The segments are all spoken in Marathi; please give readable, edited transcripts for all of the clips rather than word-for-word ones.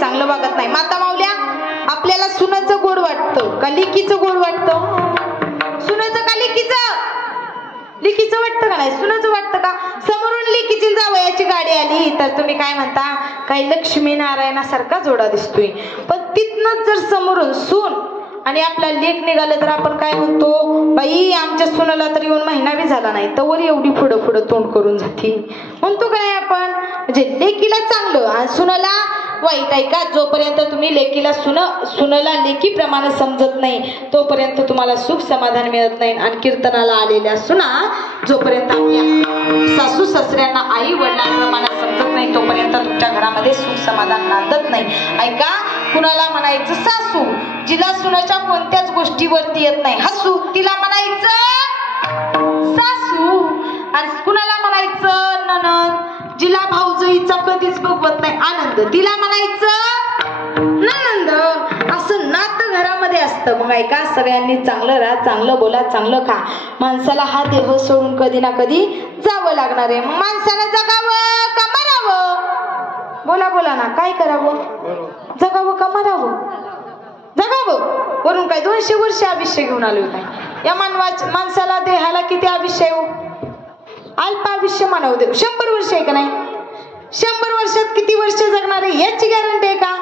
चांगलं वागत नाही. माता माऊल्या, आपल्याला सुनाचं गोड वाटतं का लेकीचं गोड वाटतं? सुनाचं का लेकीचं? लेकीचं वाटतं का नाही? सुनाचं वाटतं का? समोरून लेकीची जावयाची गाडी आली तर तुम्ही काय म्हणता, काही लक्ष्मी नारायणासारखा जोडा दिसतोय. पण तिथनच जर समोरून सून आणि आपला लेक निघालं तर आपण काय म्हणतो, बाई आमच्या सुनाला तर येऊन महिना बी झाला नाही तर वर एवढी पुढं पुढं तोंड करून जाते म्हणतो काय आपण. म्हणजे लेकीला चांगलं आणि सुनाला वाईट आहे का? जोपर्यंत तुम्ही लेकीला सुनाला लेकीप्रमाणे समजत नाही तोपर्यंत तुम्हाला सुख समाधान मिळत नाही. आणि कीर्तनाला आलेल्या सुना जोपर्यंत आपल्या सासू सासऱ्यांना आई वडिलांप्रमाणे समजत नाही तोपर्यंत तुमच्या घरामध्ये सुख समाधान नांदत नाही. ऐका, कुणाला म्हणायचं सासू जिला सुनाच्या कोणत्याच गोष्टीवरती येत नाही हसू, तिला म्हणायचं सासू. आणि कुणाला म्हणायचं नणंद जिला भाऊजाईचा कधीच बघवत नाही आनंद, तिला म्हणायचं नणंद. असं नातं घरामध्ये असतं. मग ऐका, सगळ्यांनी चांगलं राहा, चांगलं बोला, चांगलं खा. माणसाला हा देह सोडून कधी ना कधी जावं लागणार आहे. मग माणसानं जगावं का मरावं? बोला बोला ना, काय करावं? जगावं का मरावं? जगावं. वरून काय 200 वर्ष आयुष्य घेऊन आलो काय? या माणसाला देहाला किती आयुष्य आहे? अल्प आयुष्य मानव देव 100 वर्ष आहे का नाही? 100 वर्षात किती वर्ष जगणार आहे याची गॅरंटी आहे का?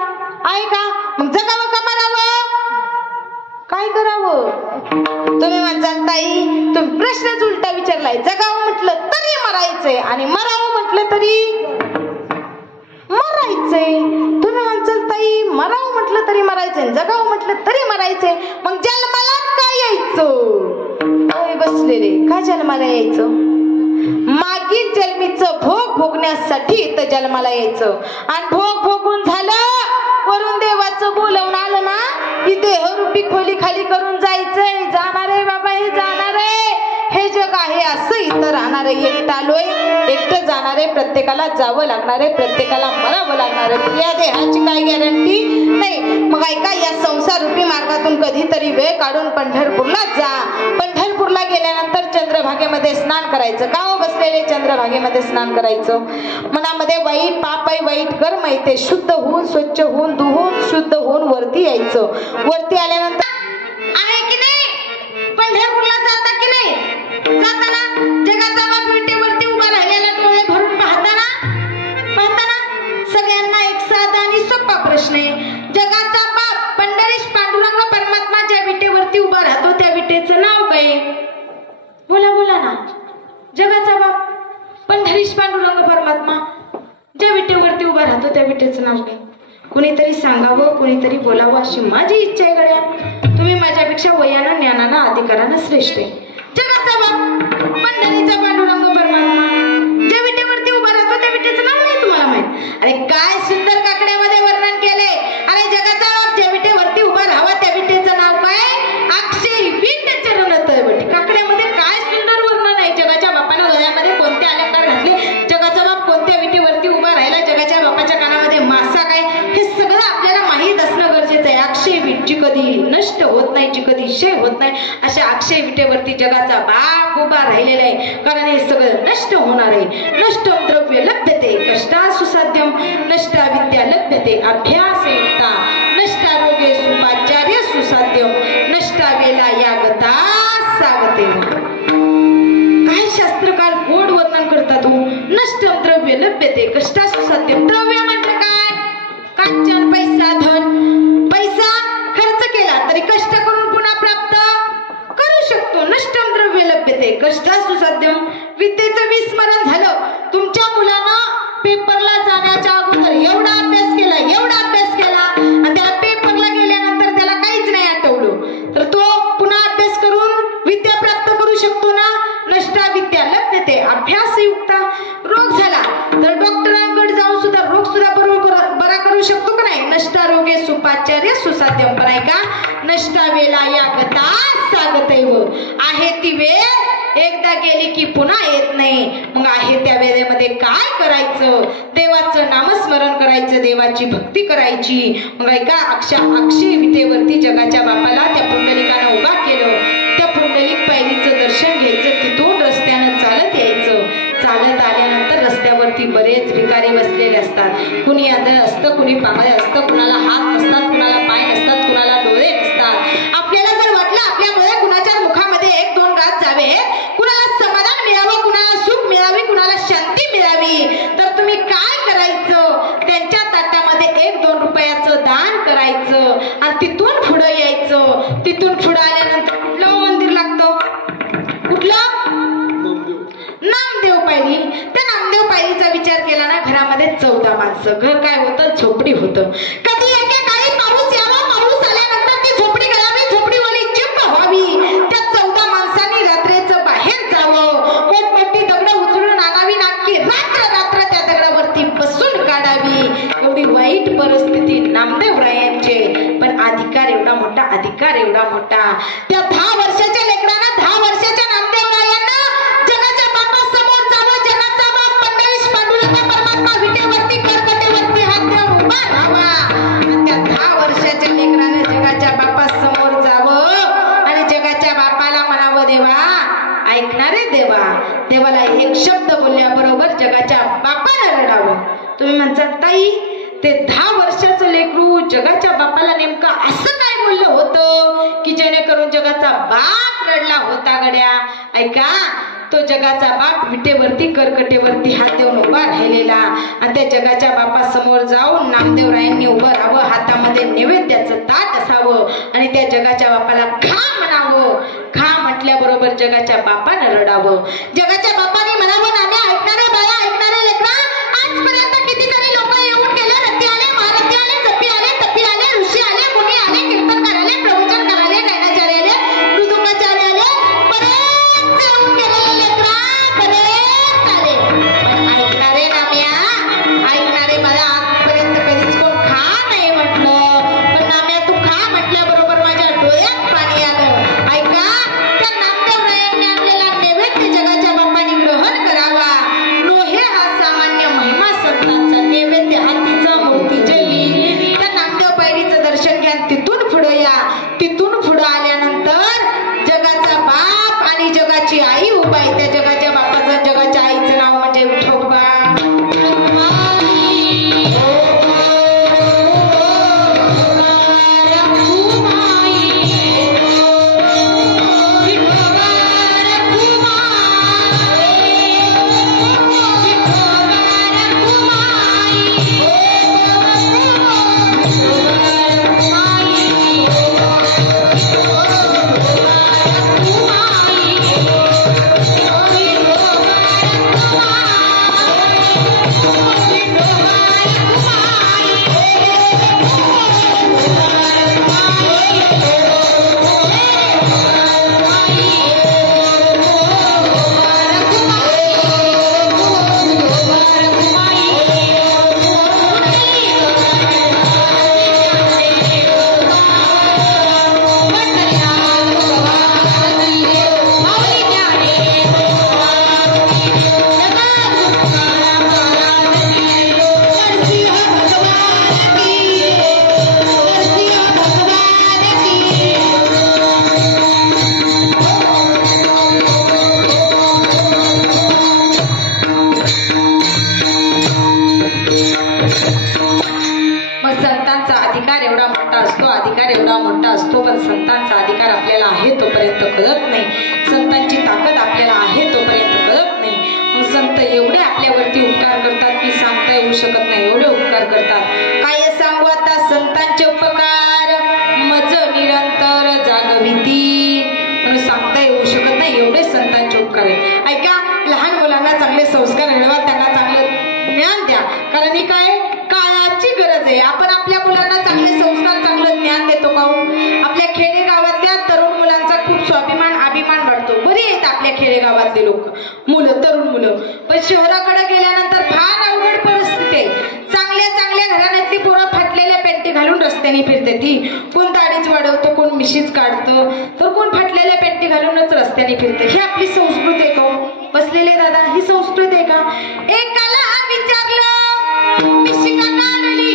आहे का? मग जगावं का मरावं? काय करावं? तुम्ही म्हणताल ताई तुम्ही प्रश्नच उलटा विचारलाय. जगावं म्हटलं तरी मरायचंय आणि मरावं म्हटलं तरी मरायचंय. तुम्ही म्हणताल ताई मरावं म्हटलं तरी मरायचंय, जगावं म्हटलं तरी मरायचंय. मग जन्मालाच काय यायचं? बसलेले का जन्माला यायचं? मागील जन्मीचं भोग भोगण्यासाठी तर जन्माला यायचं. आणि भोग भोगून झालं, वरून देवाचं बोलवून आलं ना की देहरूपी खोली खाली करून जायचंय. जाणार आहे बाबा, हे जाणार आहे, हे जग आहे असं इथं राहणार आहे. एकटं आलोय, एकटं जाणार आहे. प्रत्येकाला जावं लागणार आहे, प्रत्येकाला मरावं लागणार आहे. या देहाची काय गॅरंटी नाही. मग ऐका, या संसार रूपी मार्गातून कधीतरी वेळ काढून पंढरपूरला जा. पंढरपूरला गेल्यानंतर चंद्रभागेमध्ये स्नान करायचं. का हो बसलेले चंद्रभागेमध्ये स्नान करायचं? मनामध्ये वाईट पाप आहे, वाईट कर्म आहे, ते शुद्ध होऊन स्वच्छ होऊन धुवून शुद्ध होऊन वरती यायचं. वरती आल्यानंतर आहे की नाही, पंढरपूरला जाता की नाही? जाताना जगाचा बाप विटेवरती उभा राहिलेला डोळे भरून पाहताना सगळ्यांना एक साधा आणि सोपा प्रश्न आहे. जगाचा बाप पंढरीश पांडुरंग परमात्मा ज्या विटेवरती उभा राहतो त्या विटेचं नाव काय? बोला बोला ना. जगाचा बाप पंढरीश पांडुरंग परमात्मा ज्या विटेवरती उभा राहतो त्या विटेचं नाव काय? कुणीतरी सांगावं, कुणीतरी बोलावं अशी माझी इच्छा आहे गड्या. तुम्ही माझ्यापेक्षा वयानं ज्ञानानं अधिकारानं श्रेष्ठ आहे. जगाचा बाप पंढरीचा पांडुरंग परमात्मा ज्या विटेवरती उभा राहतो त्या विटेचं नाव नाही तुम्हाला माहित? अरे काय सुंदर काकड्यामध्ये वर्णन केलंय. अरे जगाचा बाप ज्या विटेवरती उभा राहावा त्या विटेचं नाव काय? अक्षय विट चरण तळवटी. काकड्यामध्ये काय सुंदर वर्णन आहे. जगाच्या बापाने गळ्यामध्ये कोणते अलंकार घातले, जगाचा बाप कोणत्या विटेवरती उभा राहिला, जगाच्या बापाच्या कानामध्ये मासा काय, हे सगळं आपल्याला माहीत असणं गरजेचं आहे. अक्षय विट जी कधी नष्ट होत नाही, जी कधी क्षय होत नाही, अशा अक्षय विटेवरती जगाचा बाप उभा राहिलेला आहे. कारण हे सगळं नष्ट होणार आहे. नष्ट द्रव्य लभ्यते कष्टा सुसाध्यम, नष्टा विद्या लभ्यते अभ्यास युक्ता, नष्टारोग्ये सुपाचार्य सुसाध्यम, नष्टम द्रव्य लभ्यते कष्टासु साध्यम. द्रव्य म्हणजे काय? कांचन, पैसा, धन. पैसा खर्च केला तरी कष्ट करून पुन्हा प्राप्त करू शकतो. नष्टम द्रव्य लभ्यते कष्टासु साध्यम. विद्येचं विस्मरण झालं. तुमच्या मुलानं पेपरला जाण्याच्या अगोदर एवढा अभ्यास केला आणि त्याला पेपरला गेल्यानंतर त्याला काहीच नाही आठवलं तर तो पुन्हा अभ्यास करून विद्या प्राप्त करू शकतो ना. नष्टा विद्या लभ्यते अभ्यासयुक्त. रोग झाला तर डॉक्टरांकडे जाऊन सुद्धा रोग सुद्धा बरा करू शकतो का नाही. नष्टा रोगे सुपाचार्य सुसाध्यम. पण आहे का? नष्टा वेला या गता सागतैव. आहे ती वेळ एकदा गेली की पुन्हा येत नाही. मग आहे त्या वेळेमध्ये काय करायचं? देवाचं नामस्मरण करायचं, देवाची भक्ती करायची. मग ऐका अक्षय विटेवरती जगाच्या बापाला त्या पुंडलिकानं उभा केलं. त्या पुंडलिक पायरीचं दर्शन घ्यायचं. तिथून रस्त्यानं चालत यायचं. चालत आल्यानंतर रस्त्यावरती बरेच भिकारी बसलेले असतात. कुणी आंधळ असतं, कुणी पांगळ असतं, कुणाला हात नसतात, कुणाला पाय नसतात, कुणाला डोळे नसतात. आपल्याला जर वाटलं आपल्यामुळे कुणाच्या मुखामध्ये एक दोन घास जावे, कुणाला समाधान मिळावं, कुणाला सुख मिळावे, कुणाला शांती मिळावी तर तुम्ही काय करायचं? त्यांच्या ताटामध्ये 1-2 रुपयाचं दान करायचं आणि तिथून पुढे यायचं. तिथून पुढे आल्यानंतर कुठलं मंदिर लागतं? कुठलं? नामदेव पायरी. त्या नामदेव पायरीचा विचार केला ना, घरामध्ये 14 माणसं. घर काय होतं? झोपडी होतं. कधी एके काळी पाऊस यावा, पाऊस आल्यानंतर ती झोपडी गळावी, झोपडीवाली चिंब व्हावी. त्या 14 माणसांनी रात्रीचं बाहेर जावं, मोठमोठी दगड उचलून आणावी, नाकी रात्र त्या दगडावरती बसून काढावी. एवढी वाईट परिस्थिती नामदेवरायांचे. पण अधिकार एवढा मोठा. त्या 10 वर्षाच्या लेकरांना 10 वर्षाच्या नामदेवरायांना जगाच्या बापासमोर जावं. जगाचा बाप पंढरीश पांडुरंग परमात्मा विटेवरती करकटेवरती हात देऊन उभा राहावा. त्या 10 वर्षाच्या लेकराने जगाच्या बापासमोर जावं आणि जगाच्या बापाला म्हणावं, देवा ऐकणारे देवाला एक शब्द बोलल्याबरोबर जगाच्या बापाला रडावं. तुम्ही म्हणतात ताई ते 10 वर्षाचं लेकरू जगाच्या बापाला नेमकं असं काय बोललं होतं की जेणेकरून जगाचा बाप रडला होता गड्या? ऐका, तो जगाचा बाप विटेवरती करकटेवरती हात देऊन उभा राहिलेला आणि त्या जगाच्या बापासमोर जाऊन नामदेवरायांनी उभं राहावं. हातामध्ये नैवेद्याचं ताट असावं आणि त्या जगाच्या बापाला खा म्हणावं. खा म्हटल्याबरोबर जगाच्या बापानं रडावं. जगाच्या बापाने म्हणावं, नाम्या ऐकणारे बाया, ऐकणारे लेकरा, आजपर्यंत कितीतरी लोक येऊन गेले. रती आले, महारथी आले, जपी आले, तपी आले, ऋषी आले, मुनी आले, कीर्तनकार आले, प्रवचन करायले, गायनाचार्य आले, मृदुंगाचार्य आले, बरेच येऊन गेलेले लेकरा, बरेच आले. पण ऐकणारे नाम्या, ऐकणारे मला आजपर्यंत कधीच कोण खा नाही म्हटलं. पण नाम्या तू खा म्हटल्याबरोबर माझ्या डोळ्यात पाणी आलं. ऐका, त्या नामदेवरायांनी आणलेला नैवेद्य जगाच्या बापाने ग्रहण करावा. लोहे हा सामान्य महिमा संतांचा नैवेद्य हातीचा मूर्ती जली. त्या नामदेव पायरीचं दर्शन घ्या. तिथून पुढे या. तिथून पुढे आल्यानंतर जगाचा बाप आणि जगाची आई उभा आहे. त्या जगाच्या बापाचं, जगाच्या आईचं नाव म्हणजे विठोबा. पण संतांचा अधिकार आपल्याला आहे तोपर्यंत कळत नाही. संतांची ताकद आपल्याला आहे तोपर्यंत कळत नाही. मग संत एवढे आपल्यावरती पण शहराकडे गेल्यानंतर फार अवघड परिस्थिती आहे. चांगल्या चांगल्या घराण्यातली पोरं फाटलेल्या पॅन्टी घालून रस्त्याने फिरते. ती कोण दाढीच वाढवतो, कोण मिशीच काढतं, तर कोण फाटलेल्या पॅन्टी घालूनच रस्त्याने फिरते. ही आपली संस्कृती आहे का? बसलेले दादा, ही संस्कृती आहे का? एकाला विचारलं मिशी का काढली,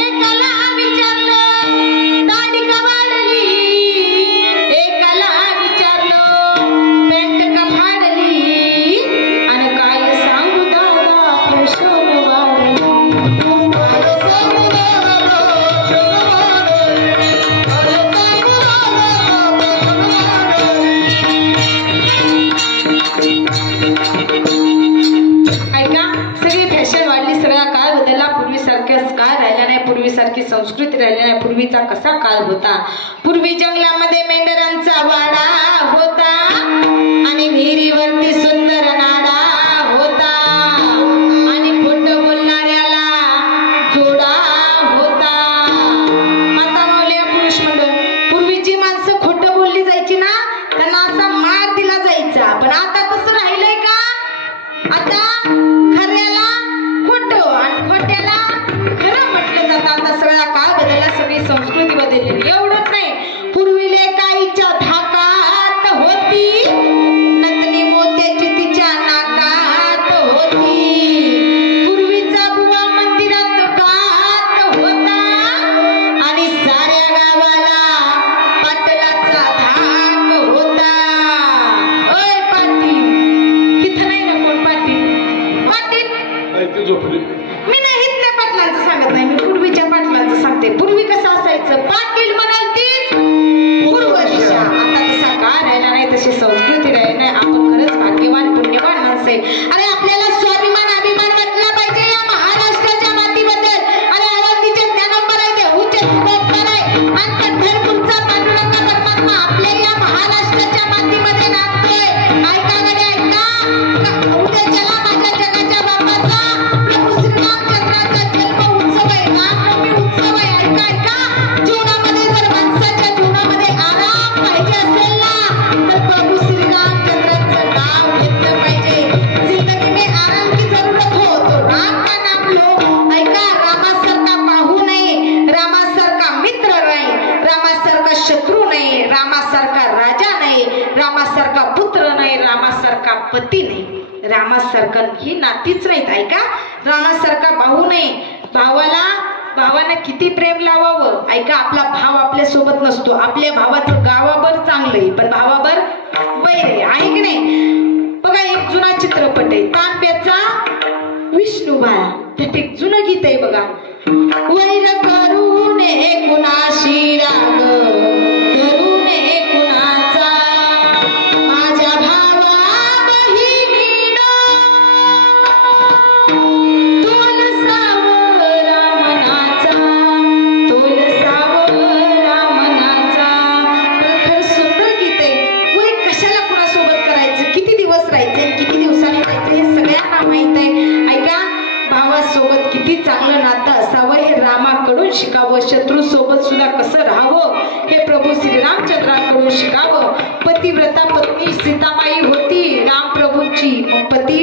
एकाला विचारलं दाढी का वाढली, एकाला विचारलं पॅन्ट का फाडली, आणि काय सांगू दादा आपलं शोन वाढली. पूर्वीसारखी संस्कृती राहिली नाही. पूर्वीचा कसा काळ होता. पूर्वी जंगलामध्ये मेंढरांचा वाडा होता आणि विहिरीवरती सुंदर नाडा होता आणि खोट बोलणाऱ्याला जोडा होता. माता माऊल्या पुरुष मंडळ, पूर्वीची माणसं खोटं बोलली जायची ना, त्यांना असा मार दिला जायचा. पण आता तसं राहिलंय का? आता खऱ्याला खोटं आणि खोट्याला खरं म्हटलं जातं. आता सगळा काळ बदलला, सगळी संस्कृती बदलली. एवढंच नाही, पूर्वीले काईच्या धाकात होती, नकली मोत्याची तिच्या नाकात होती. पूर्वीचा बुवा मंदिरात गात होता आणि साऱ्या गावाला पाटलाचा धाक होता. ओय पाटील, तिथं नाही ना कोण पाटील? पाटील मी नाही इथल्या पाटलांचं सांगत नाही, मी पूर्वीच्या पाटलांचं सांगते. पूर्वी कसं असायचं? पाटील म्हणाल तीच पूर्व दिशा. आता तसा काळ राहिला नाही, तशी संस्कृती राहिली नाही. आपण खरंच भाग्यवान पुण्यवान माणसं आहे. अरे आपल्याला स्वाभिमान अभिमान वाटला पाहिजे या महाराष्ट्राच्या मातीबद्दल. अरे आळंदीचे ज्ञानोबा आहे, देहूचे तुकोबा आहे आणि पंढरपूरचा पांडुरंग परमात्मा आपल्या या महाराष्ट्राच्या मातीमध्ये नाचतोय. ऐका गडे ऐका, उद्या चला माझ्या जगाच्या बापाचा प्रभू श्रीरामचंद्राचा जन्म उत्सव आहे, रामनवमी उत्सव आहे. ऐका ऐका, जीवनामध्ये जर माणसाच्या जीवनामध्ये आराम पाहिजे असेल ना, तर प्रभू श्रीरामचंद्राचं नाव घेतलं पाहिजे. जिंदगी में आराम की जरूरत हो तो राम का नाम लो. ऐका, रामासारखा पाहू नये, रामासारखा मित्र नाही, रामासारखा शत्रू नाही, रामासारखा राजा नाही, रामासारखा पुत्र नाही, रामासारखा पती नाही, रामासारखं ही नातीच नाहीत. ऐका, रामासारखा भाऊ नाही. भावानं किती प्रेम लावावं. ऐका, आपला भाव आपल्या सोबत नसतो. आपल्या भावाचं गावाभर चांगलंय पण भावाभर वैर आहे की नाही? बघा, एक जुना चित्रपट आहे तांब्याचा विष्णुबाळा. त्यात एक जुनं गीत आहे बघा. वैर करू नये कुणाशी, राग करू नये कुणाचा, माझ्या भावा बहिणीनो तोल सावरा मनाचा, तोल सावरा मनाचा. खरं सुंदर गीत आहे. वय कशाला कुणासोबत करायचं, किती दिवस राहायचं, किती दिवसांनी राहायचं, हे सगळ्यांना माहित आहे. ऐका, भावासोबत किती चांगलं नातं असावं हे रामाकडून शिकावं. शत्रू सोबत सुद्धा कसं राहावं हे प्रभू श्रीरामचंद्राकडून शिकावं. पतिव्रता पत्नी सीतामाई होती रामप्रभूंची. पती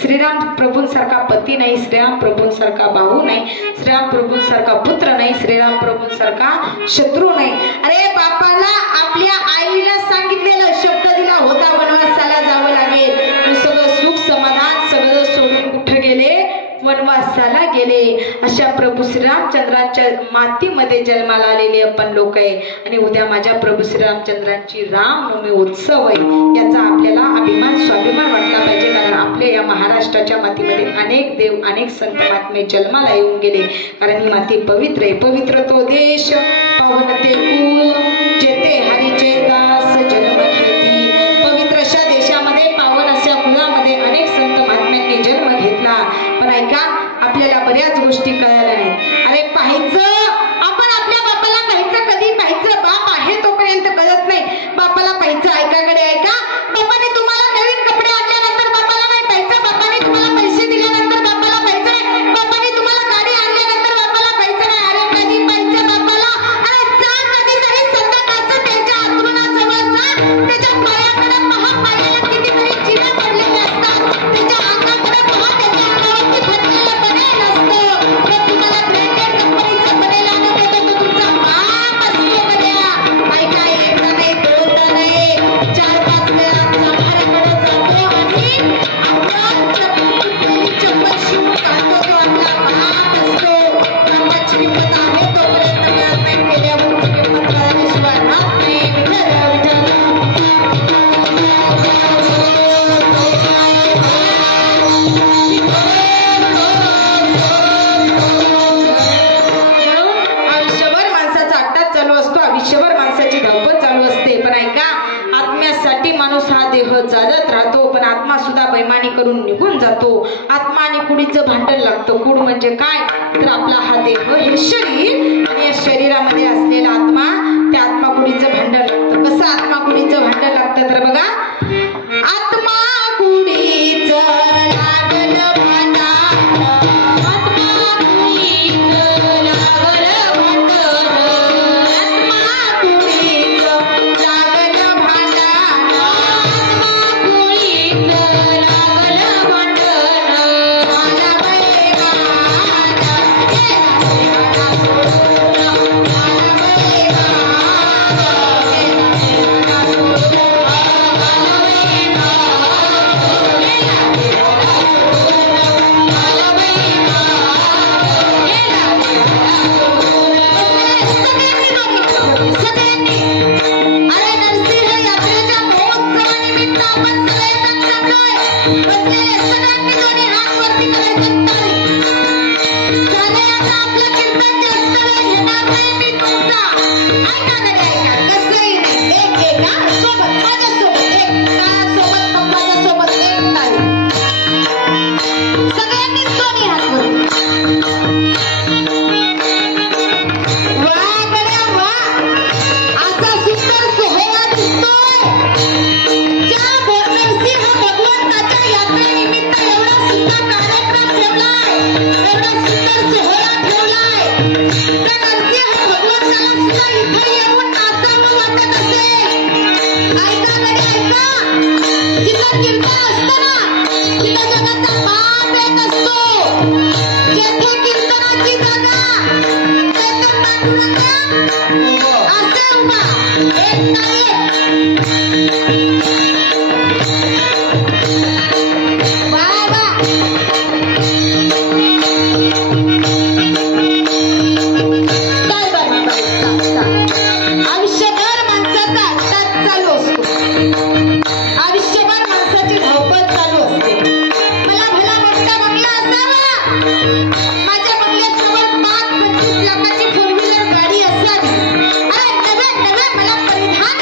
श्रीराम प्रभूंसारखा पती नाही, श्रीराम प्रभूंसारखा भाऊ नाही, श्रीराम प्रभूंसारखा पुत्र नाही, श्रीराम प्रभूंसारखा शत्रू नाही. अरे बापाला आपल्या आईला सांगितलेलं, शब्द दिला होता वनवासाला जावं लागेल, सगळं सुख समाधान सगळं सोडून कुठे गेले? वनवासाला गेले. अशा प्रभू श्रीरामचंद्रांच्या मातीमध्ये जन्माला आलेले आपण लोक आहे. आणि उद्या माझ्या प्रभू श्रीरामचंद्रांची रामनवमी उत्सव आहे. याचा आपल्याला अभिमान स्वाभिमान वाटला पाहिजे. कारण आपल्या या महाराष्ट्राच्या मातीमध्ये अनेक देव अनेक संत महात्मे जन्माला येऊन गेले. कारण ही माती पवित्र आहे. पवित्र तो देश पावन ते कुळ जेथे हरीचे दास जन्म घेती. पवित्र अशा देशामध्ये पावन अशा कुळामध्ये अनेक संत महात्म्यांनी जन्म घेतला. पण ऐका, आपल्याला बऱ्याच गोष्टी कळायला नाही. अरे पाहायचं, आपण आपल्या बापाला पाहायचं, कधी पाहायचं? बाप आहे तोपर्यंत कळत नाही. बापाला पाहायचं. ऐकाकडे ऐका, बापाने तुम्हाला नवीन कपडे आणल्यानंतर बापाला नाही पाहायचं, बापाने तुम्हाला पैसे दिल्यानंतर बापाला पाहायचं नाही, बापाने तुम्हाला गाडी आणल्यानंतर बापाला पाहायचं नाही. अरे कधी पाहायचं बापाला? अरे जा कधीतरी संत आयुष्यभर माणसाची धावपळ चालू असते, पण ऐका, आत्म्यासाठी माणूस हा देह चालत राहतो, पण आत्मा सुद्धा बैमानी करून निघून जातो. आत्मा आणि कुडीचं भांडण लागतं. कुड म्हणजे काय, तर आपला हा देह हे शरीर, आणि या शरीरामध्ये असलेला आत्मा, त्या आत्मा कुडीचं भांडण लागतं. कसं आत्मा कुडीचं भांडण लागतं, तर बघा, आत्मा कुडीचं लागलं भांडण, आत्मा कुडीचं लागलं भांडण, आत्मा कुडीचं लागलं भांडण, आत्मा कुडीचं लागलं भांडण, मला बळे मला परिधान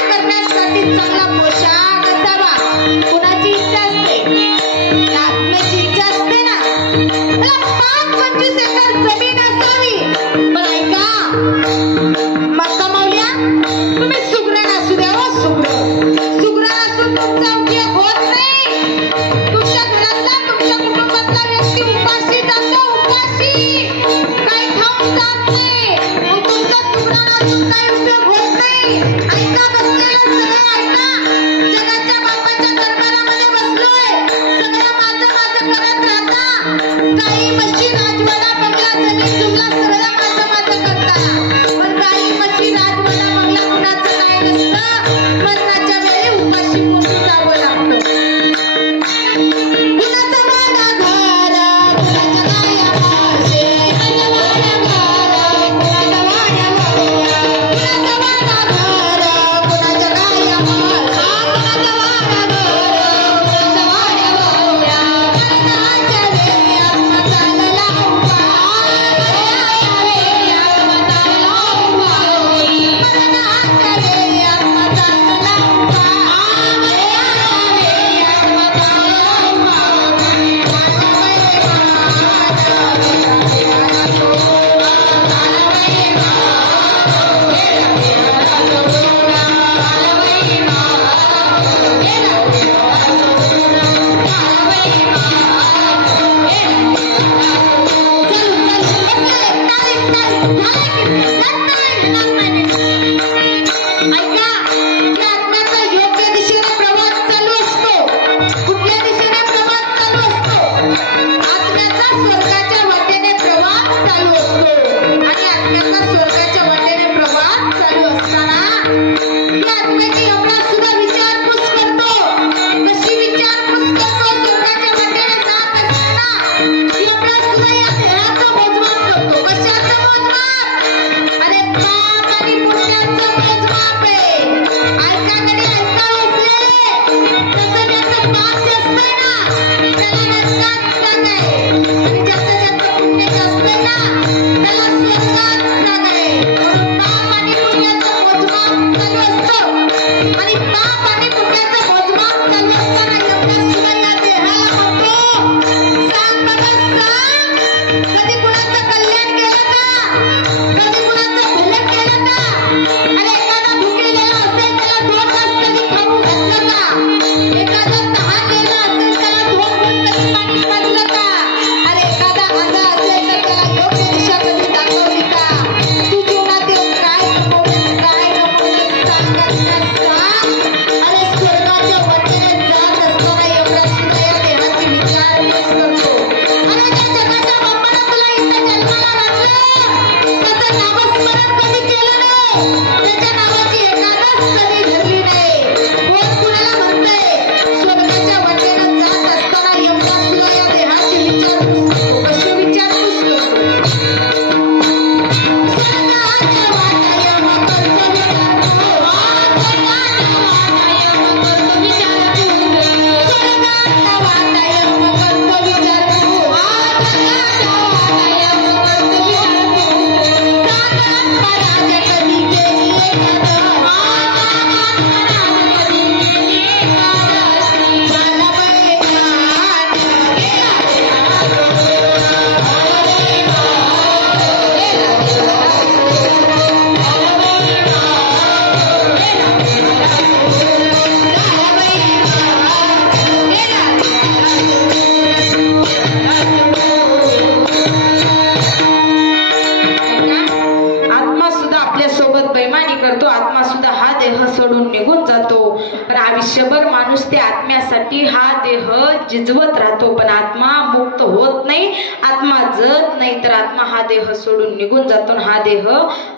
आयुष्यभर माणूस त्या आत्म्यासाठी हा देह जिजवत राहतो, पण आत्मा मुक्त होत नाही, आत्मा जळत नाही, तर आत्मा हा देह सोडून निघून जातो, हा देह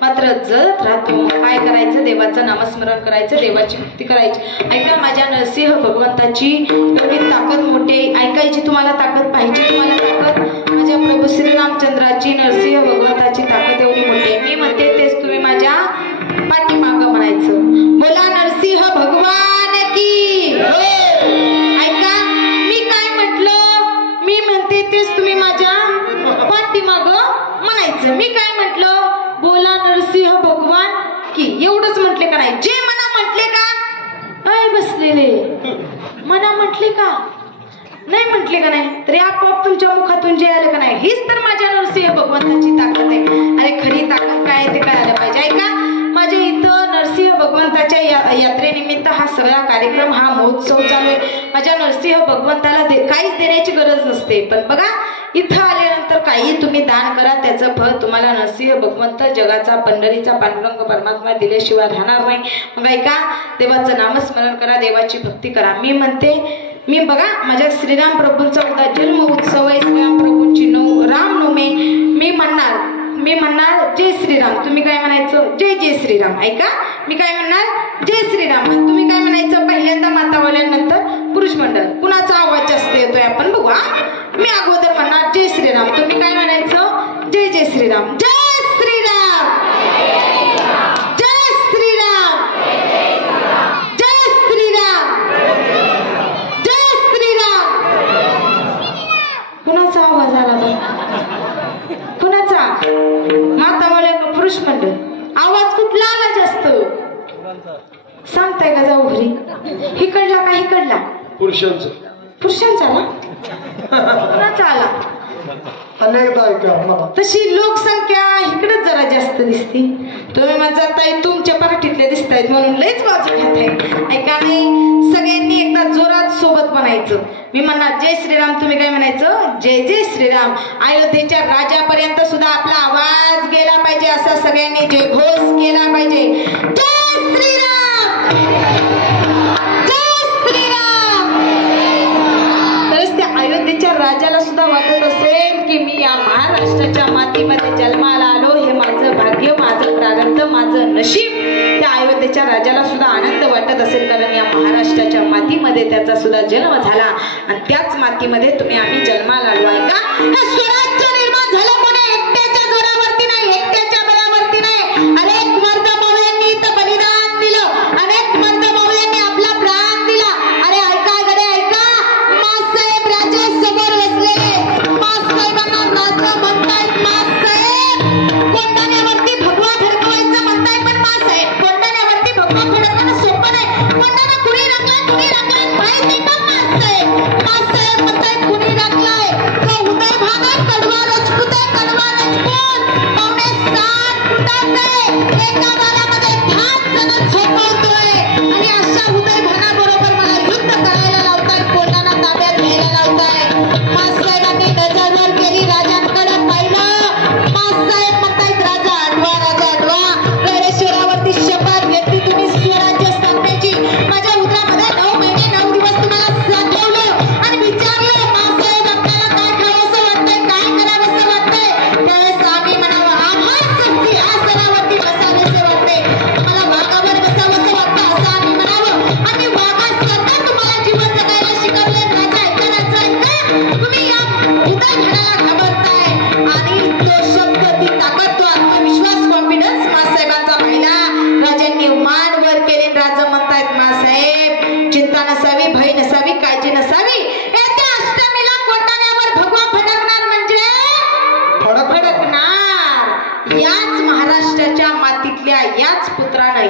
मात्र जळत राहतो. काय करायचं? देवाचं नामस्मरण करायचं, देवाची भक्ती करायची. ऐका, माझ्या नरसिंह भगवंताची एवढी ताकद मोठी, ऐकायची तुम्हाला ताकद, पाहिजे तुम्हाला ताकद. माझ्या प्रभू श्रीरामचंद्राची, नरसिंह भगवंताची ताकद एवढी मोठी आहे. मी म्हणते तेच तुम्ही माझ्या पाठीमागं म्हणायचं. बोला नरसिंह भगवान की. ऐका, मी काय म्हटलं? मी म्हणते तेच तुम्ही माझ्या पाठीमागं म्हणायचं. मी काय म्हटलं? बोला नरसिंह भगवान की. एवढंच म्हटले का नाही? जे मना म्हटले का? काय बसलेले मना म्हटले का? नाही म्हटले का नाही? तरी आपोआप तुमच्या मुखातून जे आलं का नाही? हीच तर माझ्या नरसिंह भगवंताची ताकद आहे. अरे खरी ताकद काय ते कळायला पाहिजे. ऐका, माझ्या इथं नरसिंह भगवंताच्या यात्रेनिमित्त हा सगळा कार्यक्रम, हा महोत्सव चालू आहे. माझ्या नरसिंह भगवंताला काहीच देण्याची गरज नसते, पण बघा इथं आल्यानंतर काही तुम्ही दान करा, त्याचं फळ तुम्हाला नरसिंह भगवंत, जगाचा पंढरीचा पांडुरंग परमात्मा दिल्याशिवाय राहणार नाही. मग ऐका, देवाचं नामस्मरण करा, देवाची भक्ती करा. मी म्हणते, मी बघा माझ्या श्रीराम प्रभूंचा उद्या जन्म उत्सव आहे, श्रीराम प्रभूंची रामनवमी. मी म्हणणार जय श्रीराम. तुम्ही काय म्हणायचं? जय जय श्रीराम. ऐका, मी काय म्हणणार? जय श्रीराम. तुम्ही काय म्हणायचं? पहिल्यांदा मातावाल्यांनंतर पुरुष मंडळ. कुणाचा आवाज जास्त येतोय आपण बघू. मी अगोदर म्हणणार जय श्रीराम, तुम्ही काय म्हणायचं? जय जय श्रीराम. जय श्रीराम, जय श्रीराम, जय श्रीराम, जय श्रीराम. कुणाचा आवाज आला बघ? कुणाचा? मातावाल्या का पुरुष मंडळ? आवाज कुठला आला जास्त? सांगताय का? जाऊ घरी. हिकडला का हिकडला? पुरुषांचा. पुरुषांचा ना? कुणाचा आला? तशी लोकसंख्या इकडेच जरा जास्त दिसते. तुम्ही माझा ताई तुमच्या पाठीतले दिसतायत म्हणून लयच बाजू घेत आहे. ऐका, नाही सगळ्यांनी एकदा जोरात सोबत म्हणायचं. मी म्हणणार जय श्रीराम, तुम्ही काय म्हणायचं? जय जय श्रीराम. अयोध्येच्या राजापर्यंत सुद्धा आपला आवाज गेला पाहिजे, असा सगळ्यांनी जयघोष केला पाहिजे. जय श्रीराम, जय श्रीराम. तरच त्या अयोध्येच्या राजाला सुद्धा वाटत असेल की मी या महाराष्ट्राच्या मातीमध्ये जन्माला आलो, हे माझं भाग्य, माझं प्रारब्ध, माझं नशीब. त्या अयोध्येच्या राजाला सुद्धा आनंद वाटत असेल, कारण या महाराष्ट्राच्या मातीमध्ये त्याचा सुद्धा जन्म झाला आणि त्याच मातीमध्ये तुम्ही आम्ही जन्माला आलो. ऐका, स्वराज्य निर्माण झालं कोणी एकट्याच्या जोरावरती नाही, एकट्याच्या बळावरती नाही. अनेक मर्द मौल्यांनी इथं बलिदान दिलं, अनेक मर्द मौल्यांनी आपला प्राण दिला. अरे ऐका गडे, ऐका, मासाहेब राजे समोर बसलेले, मासाहेबांना नाचं म्हणतायत. मासाहेब कोंडाण्यावरती भगवा फडकवायचं म्हणतायत, पण मासाहेब कोंडाण्यावरती भगवा फडकवणं सोपं नाही. कोंडाणा कुणी राखलाय माहिती का? मासाहेब. मासाहेब म्हणतायत कुणी राखलाय? तो उदय भागात कडवा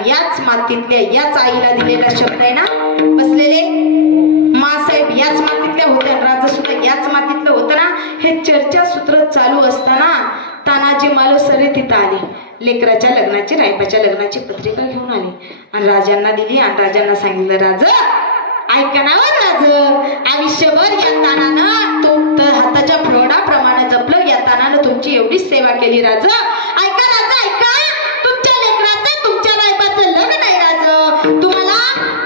याच मातीतल्या याच आईला दिलेला शब्द आहे ना. बसलेले मासाहेब याच मातीतल्या होत्या, राजा सुद्धा याच मातीतलं होतं ना. हे चर्चासूत्र चालू असताना तानाजी मालुसरे तिथं आले. लेकराच्या लग्नाची, रायबाच्या लग्नाची पत्रिका घेऊन आले आणि राजांना दिली. आणि राजांना सांगितलं, राजा ऐका ना राज, आयुष्यभर या तानानं हाताच्या फ्लोडाप्रमाणे जपलं. या तानानं तुमची एवढीच सेवा केली. राज ऐका, राजा ऐका, तुमच्या लेकराचं तुमच्या रायबाचं लग्न आहे. राज तुम्हाला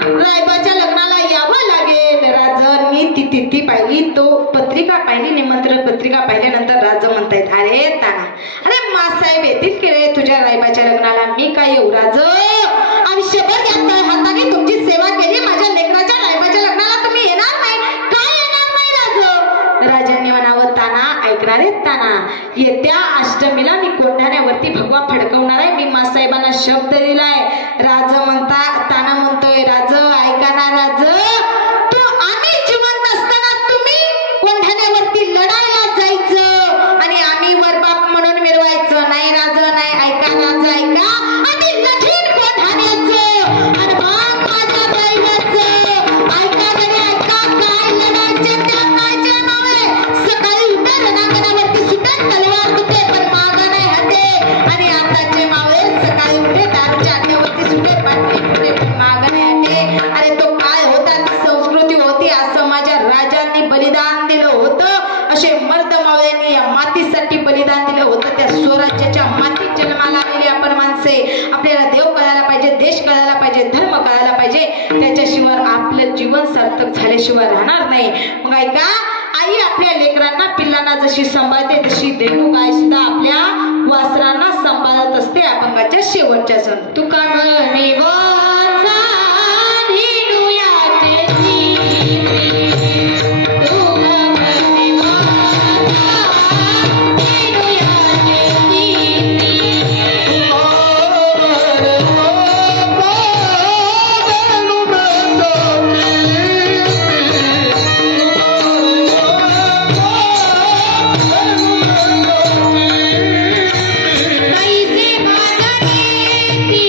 रायबाच्या लग्नाला यावं लागेल. राजांनी ती तिथी पाहिली, तो पत्रिका पाहिली, निमंत्रण पत्रिका पाहिल्यानंतर राज म्हणतायत, अरे ताना, अरे मासाहेब येतील की रे तुझ्या रायबाच्या लग्नाला, मी काय येऊ. राज आयुष्यभर या हाताने तुमची सेवा केली, माझ्या लेकराच्या रायबाच्या लग्नाला तुम्ही येणार नाही, काय येणार नाही. राज राजांनी म्हणावं, ताना ऐकणार आहेत ताना, येत्या अष्टमीला मी कोंढाण्यावरती भगवा फडकवणार आहे, मी मासाहेबांना शब्द दिलाय. राज म्हणता, ताना म्हणतोय, राज ऐका ना राज, तू आम्ही जिवंत असताना तुम्ही कोंढाण्यावरती लढायला जायचं आणि आम्ही वरबाप म्हणून मिळवायचं नाही. राज नाही, ऐका राज ऐका, आम्ही लढीन कोंढाण्याचं आणि भाग माझ्या दैवाचं. ऐका रे ऐका, काय लढायचे त्या कायचे नव्हे. सकाळी उठा रणांगणावरती सुटत तलवार तुटे पण माग नाही हटे, आणि आताचे मावळे सकाळी उठे दारूच्या आट्यावरती सुटे बाटली तुटे पण माग नाही हटे. अरे तो काय होता, ती संस्कृती होती, असं माझ्या राजांनी बलिदान दिलं होतं. असे मर्द मावळ्यांनी या मातीसाठी बलिदान दिलं होतं. त्या स्वराज्याच्या मातीत जन्माला आलेली आपण माणसे, आपल्याला देव कळायला पाहिजे, देश कळायला पाहिजे, धर्म कळायला पाहिजे. त्याच्याशिवाय आपलं जीवन सार्थक झाल्याशिवाय राहणार नाही. मग ऐका, आई आपल्या लेकरांना पिल्लांना जशी सांभाळते तशी देव गाय सुद्धा आपल्या वासरांना सांभाळत असते. अभंगाच्या शेवटच्या सण तुका गणी वाचा कैसे बाजारे ती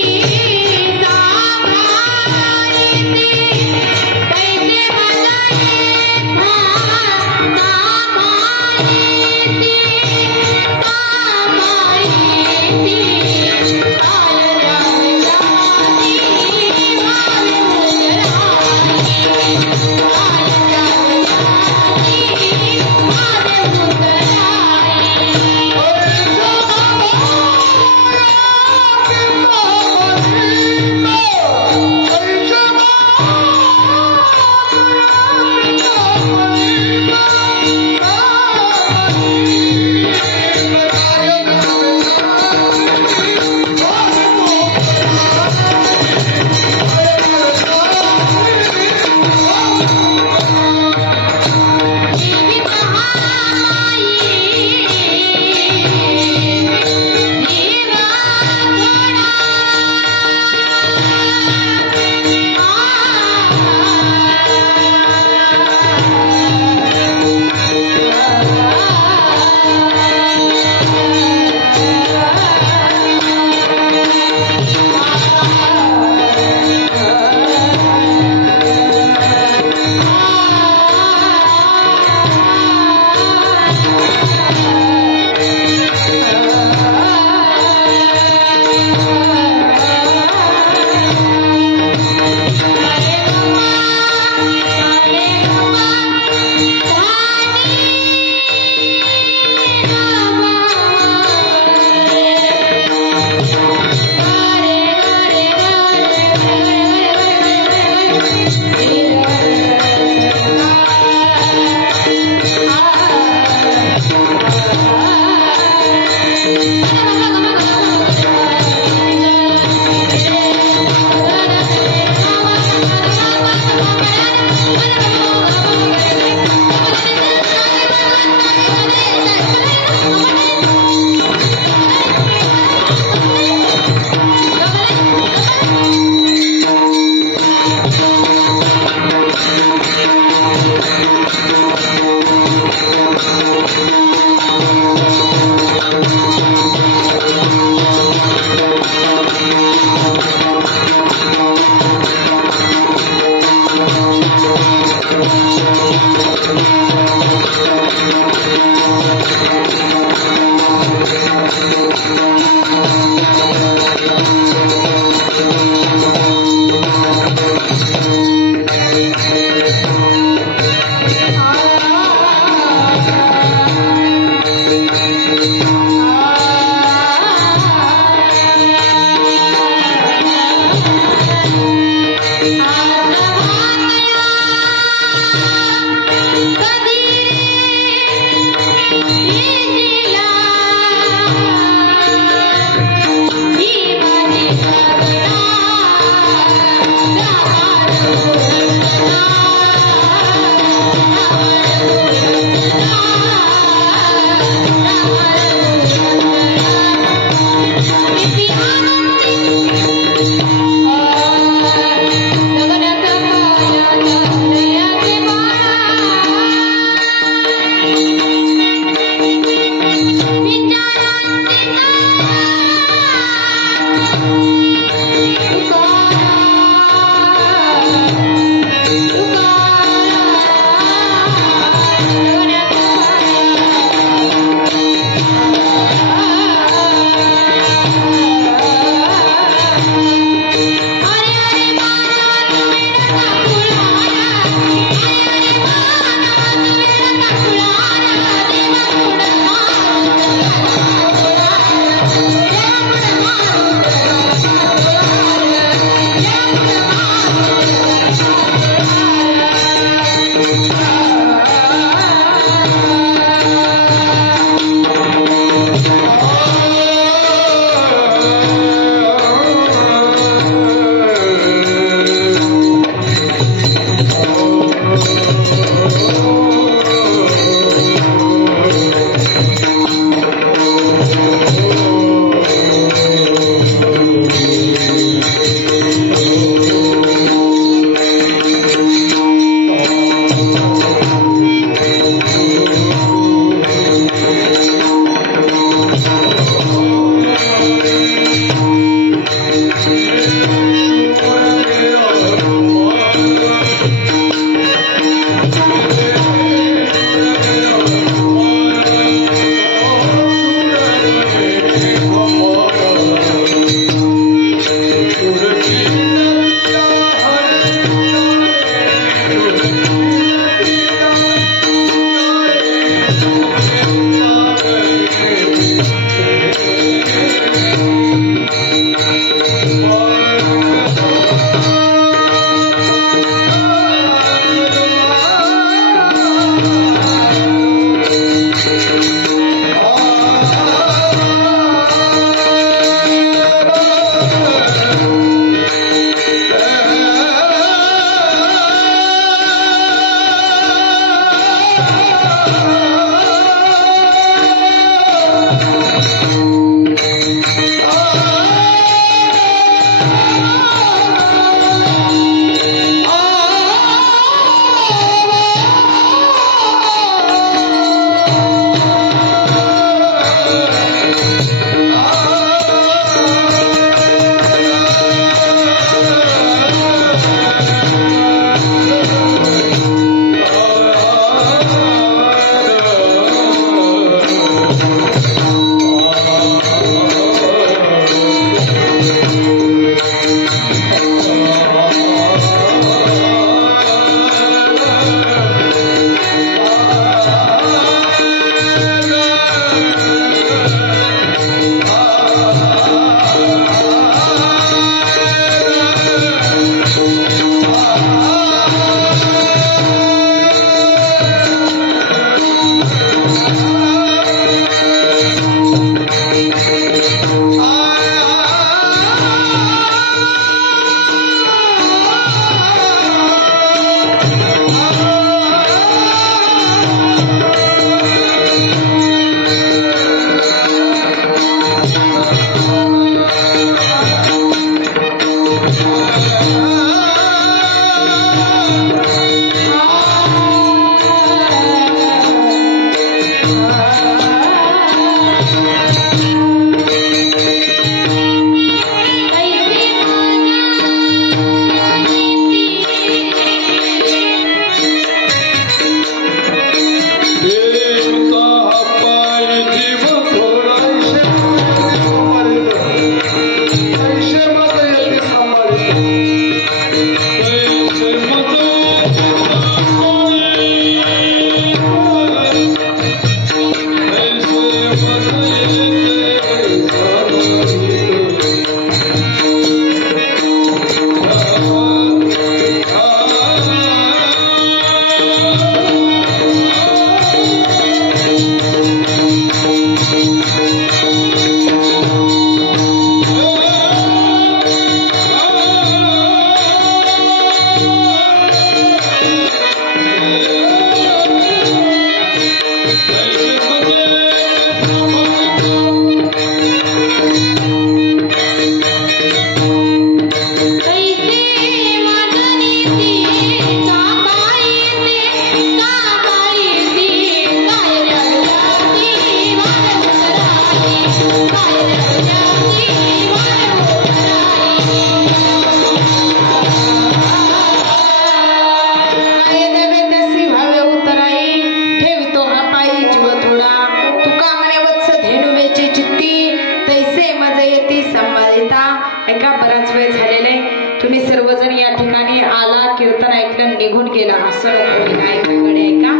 निघून गेला असं नको व्हायला. ऐकाकडे ऐका,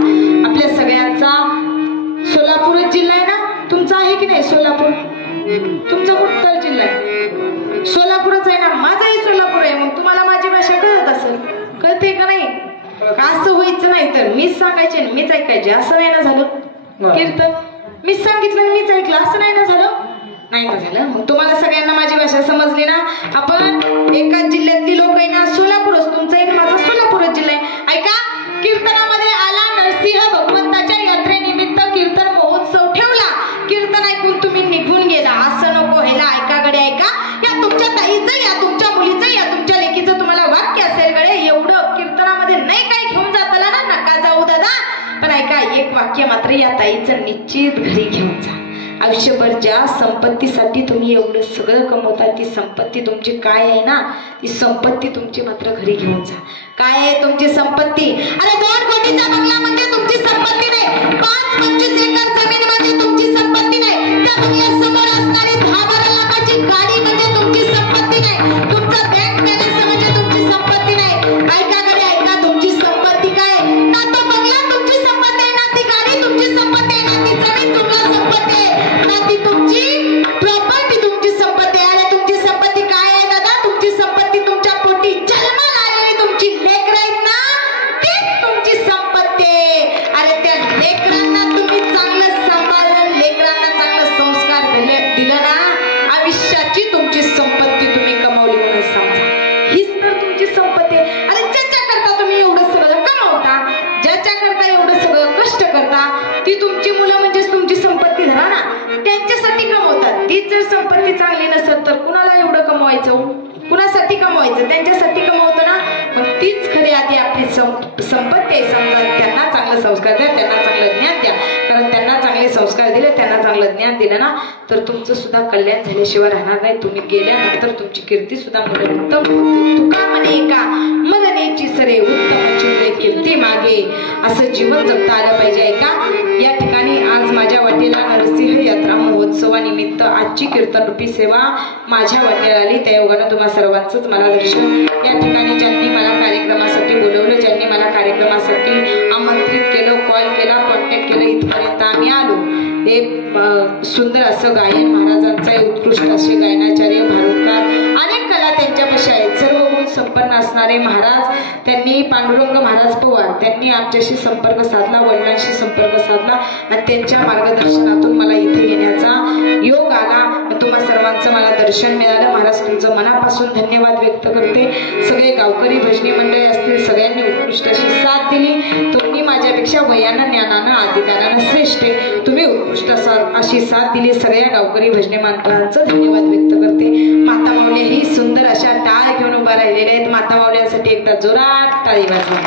आपल्या सगळ्यांचा सोलापूरच जिल्हा आहे ना तुमचा, आहे की नाही? सोलापूर तुमचा कुठला जिल्हा आहे? सोलापूरच आहे ना. माझाही सोलापूर आहे. मग तुम्हाला माझी भाषा कळत असेल, कळते का नाही? असं व्हायचं नाही तर मीच सांगायचे मीच ऐकायचे, असं नाही ना झालं. कीर्तन मीच सांगितलं आणि मीच ऐकलं, असं नाही ना झालं. नाही ना झालं. मग तुम्हाला सगळ्यांना माझी भाषा समजली ना? आपण एकाच जिल्ह्यातली लोक आहे ना. सोलापूरच तुमचा आहे, माझा सोलापूरच जिल्हा आहे. ऐका, कीर्तनामध्ये आला नरसिंह भगवंताच्या यात्रेनिमित्त कीर्तन महोत्सव ठेवला. कीर्तन ऐकून तुम्ही निघून गेला असं नको व्हायला. ऐकाकडे ऐका, या तुमच्या ताईचं, या तुमच्या मुलीचं, या तुमच्या लेकीचं तुम्हाला वाक्य असेल गडे, एवढं कीर्तनामध्ये नाही काय घेऊन जाताला ना, नका जाऊ दादा. पण ऐका, एक वाक्य मात्र या ताईचं निश्चित घरी घेऊन जा. आयुष्यभर ज्या संपत्तीसाठी तुम्ही एवढं सगळं कमवता, ती संपत्ती तुमची काय आहे ना, ती संपत्ती तुमची मात्र घरी घेऊन जा. काय आहे तुमची संपत्ती? अरे 2 कोटीचा बंगला म्हणजे तुमची संपत्ती नाही. 5-25 एकर जमीन म्हणजे तुमची संपत्ती नाही. त्या बंगल्यासमोर असणारी 10-12 लाखाची गाडी म्हणजे तुमची संपत्ती नाही. तुमचा बँक बॅलन्स म्हणजे तुमची संपत्ती नाही. ऐका कडे ऐका, तुमची संपत्ती काय? ना तो बंगला तुमची संपत्ती आहे, ना ती गाडी तुमची संपत्ती आहे, ना ती जमीन तुमची संपत्ती आहे, ना ती तुमची प्रॉपर्टी तुमची संपत्ती आहे. आणि तुमची संपत्ती काय आहे दादा? तुमची संपत्ती तुमच्या पोटी जन्माला आलेली तुमची लेकरं आहेत ना, तीच तुमची संपत्ती आहे. अरे त्या लेकरांना तुम्ही चांगलं सांभाळलं, लेकरांना चांगलं संस्कार दिलं ना, आयुष्याची तुमची संपत्ती तुम्ही कमावली म्हणून समजा. हीच तर तुमची संपत्ती आहे. अरे ज्याच्याकरता तुम्ही एवढं सगळं कमावता, ज्याच्याकरता एवढं सगळं कष्ट करता, ती तुमची मुलं म्हणजेच तुमची संपत्ती धरा ना. त्यांच्यासाठी कमवतात. तीच जर संपत्ती चांगली नसेल तर कुणाला एवढं कमवायचं? कुणासाठी कमवायचं? त्यांच्यासाठी कमवतो ना. मग तीच खरी आधी आपली संपत्ती आहे. समजा त्यांना चांगलं संस्कार द्या, त्यांना चांगलं ज्ञान द्या. कारण त्यांना चांगले संस्कार दिले, त्यांना चांगलं ज्ञान दिलं ना, तर तुमचं सुद्धा कल्याण झाल्याशिवाय राहणार नाही. तुम्ही गेल्यानंतर तुमची कीर्ती सुद्धा उत्तम होते. तुका म्हणे का मदनेची सरे उत्तम चित्रे कीर्ती मागे, असं जीवन जगता आलं पाहिजे. ऐका, या ठिकाणी आज माझ्या वाटेला नरसिंह यात्रा महोत्सवानिमित्त आजची कीर्तन रूपी सेवा माझ्या वाटेला आली. त्या योगानं तुम्हा सर्वांचंच मला दर्शन. या ठिकाणी ज्यांनी मला कार्यक्रमासाठी बोलवलं, ज्यांनी मला कार्यक्रमासाठी आमंत्रित केलं, कॉल केला, कॉन्टॅक्ट केलं, इथपर्यंत आम्ही आलो. हे सुंदर असं गायन महाराजांचं, उत्कृष्ट असे गायनाचार्य, भारूडकार, अनेक कला त्यांच्यापाशी आहेत. सर्व गुण संपन्न असणारे महाराज, त्यांनी पांडुरंग महाराज पवार, त्यांनी आमच्याशी संपर्क साधला, वडिलांशी संपर्क साधला आणि त्यांच्या मार्गदर्शनातून मला इथे येण्याचा योग आला. तुम्हा सर्वांचं मला दर्शन मिळालं. महाराज तुमचं मनापासून धन्यवाद व्यक्त करते. सगळे गावकरी भजनी मंडळी असतील, सगळ्यांनी उत्कृष्ट अशी साथ दिली. तुम्ही माझ्यापेक्षा वयानं, ज्ञानानं, अधिकारानं श्रेष्ठ आहे. तुम्ही उत्कृष्ट अशी साथ दिली. सगळ्या गावकरी भजनी मंडळांचं धन्यवाद व्यक्त करते. माता माऊली ही सुंदर अशा टाळ घेऊन उभा राहिलेल्या आहेत. माता माऊल्यांसाठी एकदा जोरात टाळी वाजवा.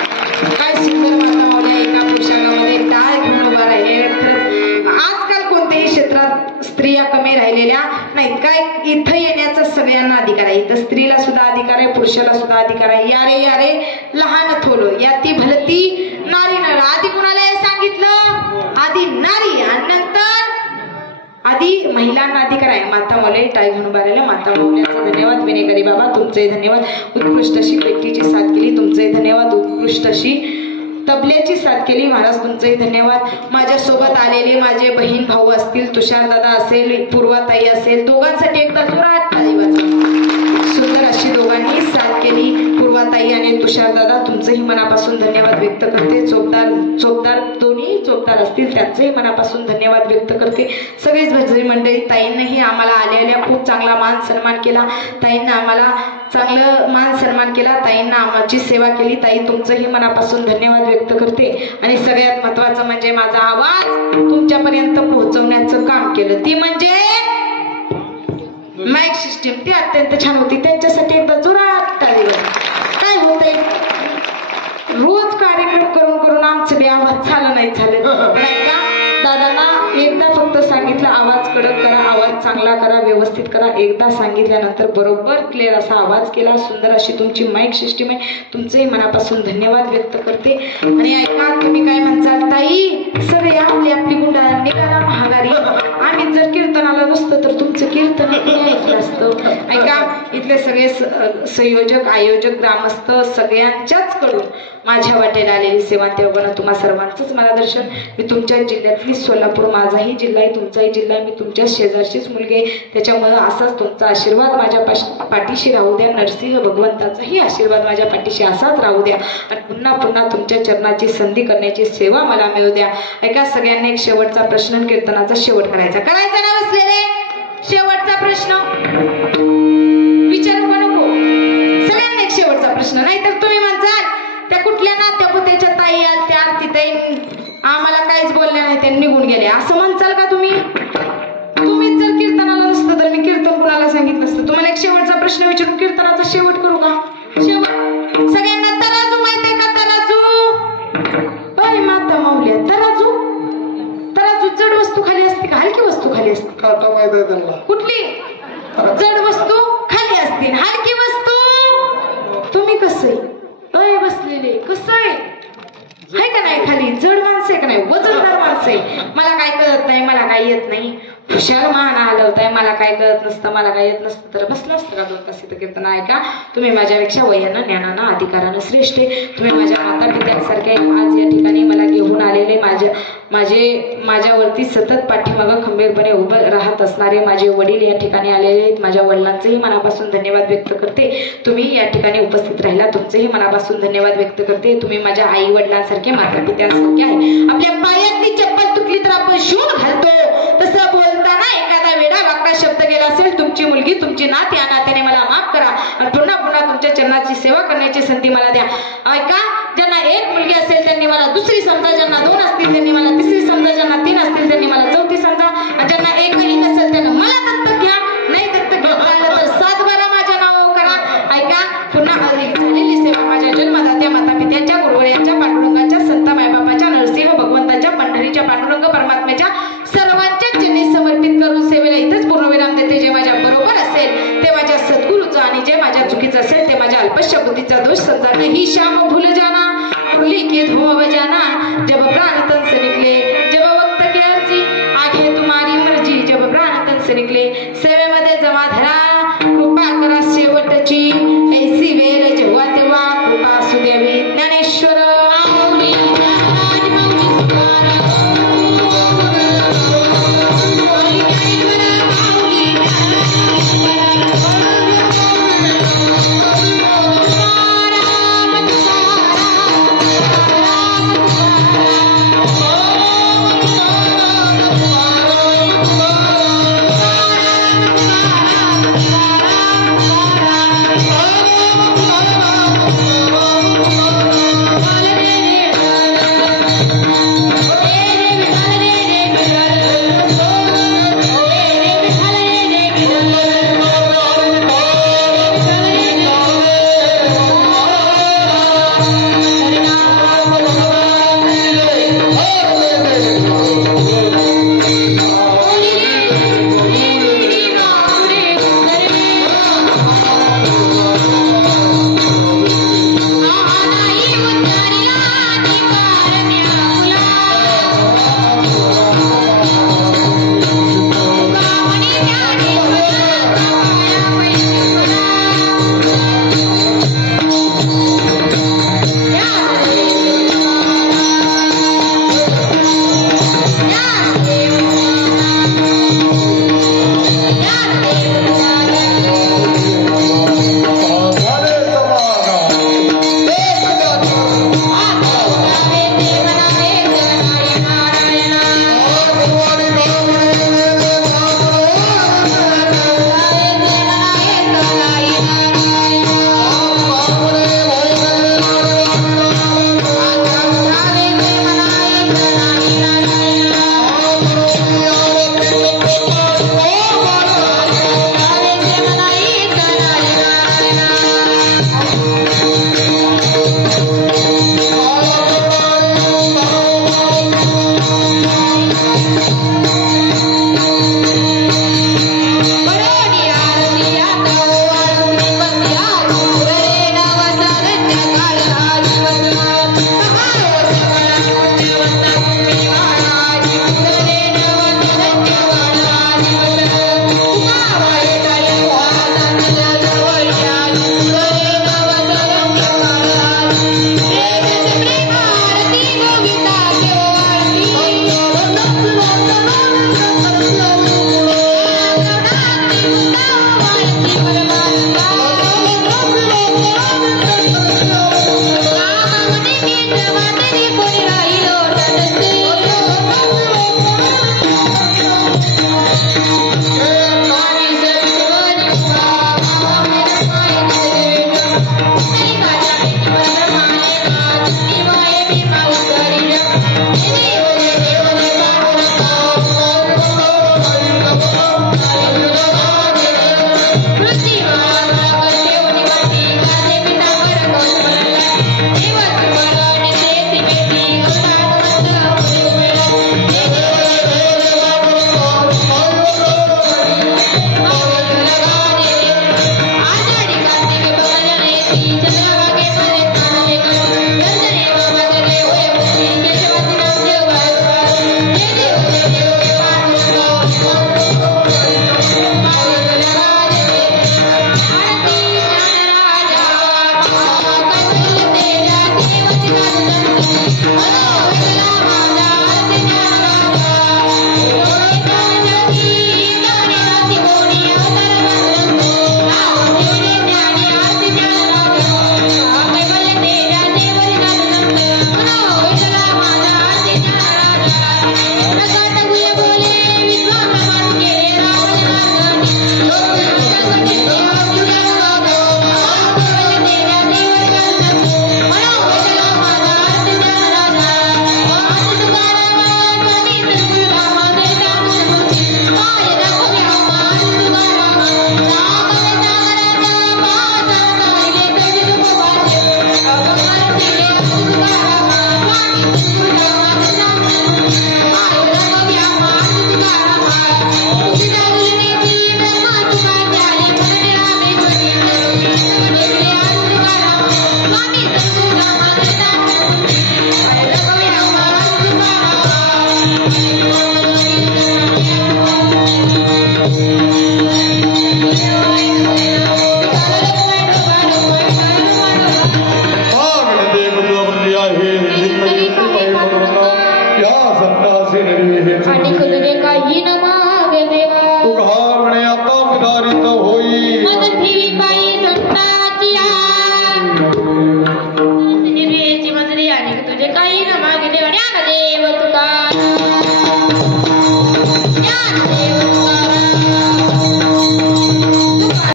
काय सुंदर माता माऊल्या एका पोशाखामध्ये टाळ घेऊन उभा राहिलेल्या आहेत. खरंच आजकाल कोणत्याही क्षेत्रात स्त्रिया कमी राहिलेल्या नाहीत. काय इथं येण्याचा सगळ्यांना अधिकार आहे. इथं स्त्रीला सुद्धा अधिकार आहे, पुरुषाला सुद्धा अधिकार आहे. यारे यारे लहान थोलं या ती भलती नारी नर. आधी कुणाला हे सांगितलं? आधी नारी आणि नंतर आधी महिलांना अधिकार आहे. माता माऊली टाळ घेऊन उभा राहिल्या. माता माऊल्यांचा धन्यवाद. विनेकरी बाबा तुमचे धन्यवाद. उत्कृष्ट अशी पेटीची साथ केली, तुमचे धन्यवाद. उत्कृष्ट अशी तबल्याची साथ केली, महाराज तुमचेही धन्यवाद. माझ्यासोबत आलेले माझे बहीण भाऊ असतील, तुषार दादा असेल, पूर्वाताई असेल, दोघांसाठी एकदा जोरात टाळी वाजवा. सुंदर अशी दोघांनी साथ केली, पूर्वाताई आणि तुषार दादा, तुमचेही मनापासून धन्यवाद व्यक्त करते. चोपदार दोन्ही चोपदार असतील, त्यांचेही मनापासून धन्यवाद व्यक्त करते. सगळीच भजनी मंडळी, ताईंनीही आम्हाला आलेल्या खूप चांगला मान सन्मान केला. ताईंना आम्हाला चांगलं मान सन्मान केला. ताईंना आमची सेवा केली. ताई तुमचंही मनापासून धन्यवाद व्यक्त करते. आणि सगळ्यात महत्वाचं म्हणजे माझा आवाज तुमच्यापर्यंत पोहोचवण्याचं काम केलं, ती म्हणजे माईक सिस्टीम. ती अत्यंत छान होती. त्यांच्यासाठी एकदा जोरात टाळी वाजवा. काय होतंय, रोज कार्यक्रम करून करून आमचं बी आवाज झालं नाही झालं. दादांना एकदा फक्त सांगितलं, आवाज कडक करा, आवाज चांगला करा, व्यवस्थित करा. एकदा सांगितल्यानंतर बरोबर क्लिअर असा आवाज केला. सुंदर अशी तुमची माईक सिस्टीम आहे. तुमचेही मनापासून धन्यवाद व्यक्त करते. आणि ऐका, तुम्ही काय म्हणताल ताई, सगळे आपली आपली गुंडाळा निघाला महागारी. आम्ही जर कीर्तनाला नसतं तर तुमचं कीर्तन ऐकलं असतं. ऐका, इथले सगळे संयोजक, आयोजक, ग्रामस्थ सगळ्यांच्याच कडून माझ्या वाटेला आलेली सेवा तेव्हा तुम्हा सर्वांचंच मला दर्शन. मी तुमच्या जिल्ह्यातली सोलापूर, माझाही जिल्हा आहे, तुमचाही जिल्हा आहे, मी तुमच्या शेजारचीच मुलगी आहे. त्याच्यामुळे असाच तुमचा आशीर्वाद माझ्या पाठीशी राहू द्या. नरसिंह भगवंताचाही आशीर्वाद माझ्या पाठीशी असाच राहू द्या आणि पुन्हा पुन्हा तुमच्या चरणाची संधी करण्याची सेवा मला मिळू द्या. ऐका सगळ्यांनी एक शेवटचा प्रश्न, कीर्तनाचा शेवट करायचा ना बसलेले. शेवटचा प्रश्न विचारू का नको? सगळ्यांना एक शेवटचा प्रश्न. नाहीतर तुम्ही म्हणसाल त्या कुठल्या नात्या पुत्याच्या ताई आल्या तिथे आम्हाला काहीच बोलल्या नाही, त्या निघून गेल्या, असं म्हणसाल का तुम्ही? तुम्हीच जर कीर्तनाला नसतं तर मी कीर्तन कुणाला सांगितलं असतं? तुम्हाला एक शेवटचा प्रश्न विचारून कीर्तनाचा शेवट करू का? शेवट सगळ्यांना तराजू माहितीये का? तराजू. अरे माता माऊल्या, तराजू जड वस्तू खाली असते का हलकी वस्तू खाली असते? कुठली जड वस्तू खाली असते, हलकी वस्तू तुम्ही कसं आहे बसलेले, कसं आहे का नाही? खाली जड माणसं आहे का नाही? वजनदार माणसं आहे. मला काय कळत नाही, मला काय येत नाही, हुशार मान हलवताय, मला काय कळत नसतं, मला काय येत नसतं, तर बसलं असतं का 2 तास इथं कीर्तन ऐका? तुम्ही माझ्यापेक्षा वयानं, ज्ञानानं, अधिकारानं श्रेष्ठ आहे. तुम्ही माझ्या माता पित्यांसारखे आज या ठिकाणी मला घेऊन आलेले, माझ्यावरती सतत पाठीमागं खंबीरपणे उभं राहत असणारे माझे वडील या ठिकाणी आलेले आहेत. माझ्या वडिलांचेही मनापासून धन्यवाद व्यक्त करते. तुम्ही या ठिकाणी उपस्थित राहिला, तुमचेही मनापासून धन्यवाद व्यक्त करते. तुम्ही माझ्या आई वडिलांसारखे, माता पित्यांसारखे आहे. आपल्या पायातली चप्पल तुटली तर आपण शिवून घालतो, तसं बोलताना एखादा वेडा वाक्का शब्द गेला असेल, तुमची मुलगी, तुमची नात, या नात्याने मला माफ करा आणि पुन्हा पुन्हा तुमच्या चरणाची सेवा करण्याची संधी मला द्या. ऐका, ज्यांना 1 मुलगी असेल त्यांनी मला 2री समजा, ज्यांना 2 असतील त्यांनी मला 3री समजा, ज्यांना 3 असतील त्यांनी मला 4थी समजा, आणि ज्यांना 1ही नसेल त्यांना मला दत्तक घ्या. नाही दत्तक घेता आलं तर 7-12 माझ्या नावावर करा. ऐका, पुन्हा झालेली सेवा माझ्या जन्मदात्या, माता पित्याच्या, गुरुवरायांच्या, पांडुरंगाच्या, संत मायबापाच्या, नरसिंह भगवंताच्या, पंढरीच्या, पांडुरंग परमात्म्याच्या सर्वांच्या चरणी समर्पित करून सेवेला इथंच पूर्णविराम देते. जे माझ्या बरोबर असेल ते माझ्या सद्गुरूचं, आणि जे माझ्या चुकीचं असेल ते माझ्या अल्पशा बुद्धीचा दोष समजा. ही श्याम भूल